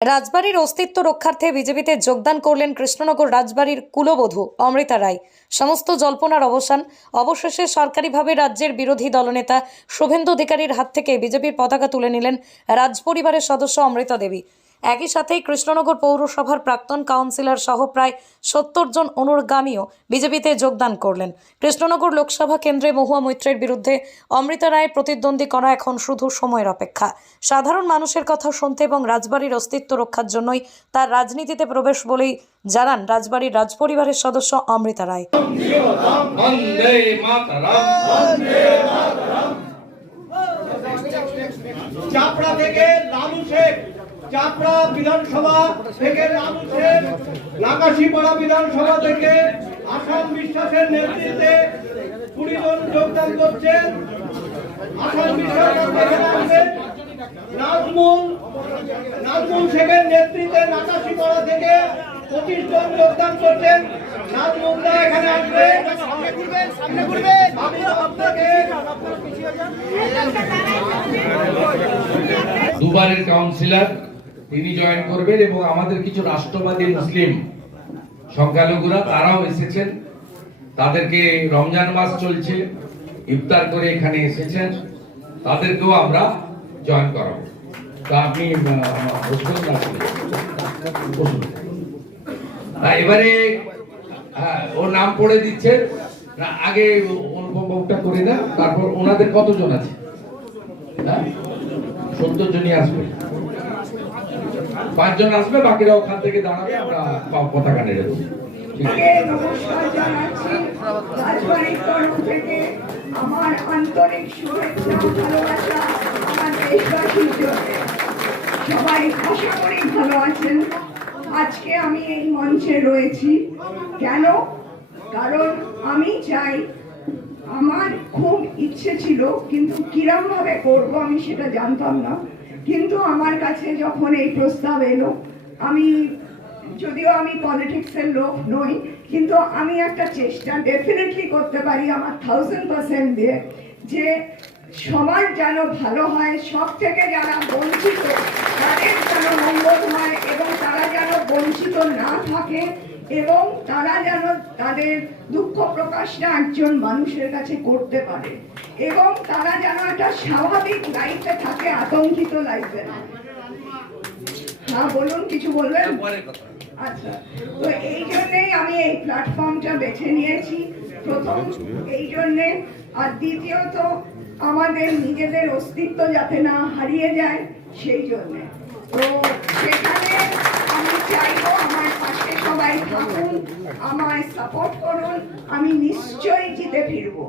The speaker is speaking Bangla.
রাজবাড়ির অস্তিত্ব রক্ষার্থে বিজেপিতে যোগদান করলেন কৃষ্ণনগর রাজবাড়ির কুলবধূ অমৃতা রায়। সমস্ত জল্পনার অবসান অবশেষে সরকারিভাবে রাজ্যের বিরোধী দলনেতা শুভেন্দু অধিকারীর হাত থেকে বিজেপির পতাকা তুলে নিলেন রাজপরিবারের সদস্য অমৃতা দেবী। একই সাথেই কৃষ্ণনগর পৌরসভার প্রাক্তন কাউন্সিলর সহ প্রায় সত্তর জন অনুগামীও বিজেপিতে যোগদান করলেন। কৃষ্ণনগর লোকসভা কেন্দ্রে মহুয়া মৈত্রের বিরুদ্ধে অমৃতা রায় প্রতিদ্বন্দ্বী করা এখন শুধু সময়ের অপেক্ষা। সাধারণ মানুষের কথা শুনতে এবং রাজবাড়ির অস্তিত্ব রক্ষার জন্যই তার রাজনীতিতে প্রবেশ বলেই জানান রাজবাড়ির রাজপরিবারের সদস্য অমৃতা রায়। চাপড়া থেকে লালু শেখ। চাপড়া বিধানসভা থেকে লালু শেখ নাকাশিপাড়া বিধানসভা থেকে আসাম বিশ্বাসের নেতৃত্বে কুড়ি জন যোগদান করছেন। আসাম বিশ্বাস নাজমুল নাজমুল শেখের নেতৃত্বে নাকাশিপাড়া থেকে পঁচিশ জন যোগদান করছেন। নাজমুলদা এখানে আসবে। আমি আপনাকে দুবারের কাউন্সিলর তিনি জয়েন করবেন এবং আমাদের কিছু রাষ্ট্রবাদী মুসলিম সংখ্যালঘুরা তারাও এসেছেন। তাদেরকে রমজান মাস চলছে ইফতার করে এখানে এসেছেন। তাদেরকেও আমরা জয়েন করাবো। তা আপনি এবারে হ্যাঁ, ওর নাম পড়ে দিচ্ছে। না, আগে অনুপম বাবুটা করে না তারপর ওনাদের কতজন আছে? হ্যাঁ? সত্তর জনই আসবে। পাঁচজন আসবে, বাকিরা ওখান থেকে দাঁড়াবে, আমরা পতাকা নেড়ে দেবো আজকে আমি এই মঞ্চে রয়েছি। কেন? কারণ আমি চাই, আমার খুব ইচ্ছে ছিল, কিন্তু কিরম ভাবে করব আমি সেটা জানতাম না। কিন্তু আমার কাছে যখন এই প্রস্তাব এলো, আমি, যদিও আমি পলিটিক্সের লোক নই, কিন্তু আমি একটা চেষ্টা ডেফিনেটলি করতে পারি আমার থাউজেন্ড পার্সেন্ট দিয়ে, যে সমাজ যেন ভালো হয়, সব থেকে যারা বঞ্চিত, তাদের যেন মঙ্গল হয় এবং তারা যেন বঞ্চিত না থাকে এবং তারা যেন তাদের দুঃখ প্রকাশটা একজন মানুষের কাছে করতে পারে। এবং তারা যেন একটা স্বাভাবিক লাইফে থাকে আতঙ্কিত লাইফে না। হ্যাঁ বলুন কিছু বলবেন? আচ্ছা তো এই জন্যেই আমি এই প্ল্যাটফর্মটা বেছে নিয়েছি। প্রথম এই জন্যে। আর দ্বিতীয়ত আমাদের নিজেদের অস্তিত্ব যাতে না হারিয়ে যায় সেই জন্যে। তো সেখানে পাশে থাকুন আমায় সাপোর্ট করুন আমি নিশ্চয়ই জিতে ফিরবো।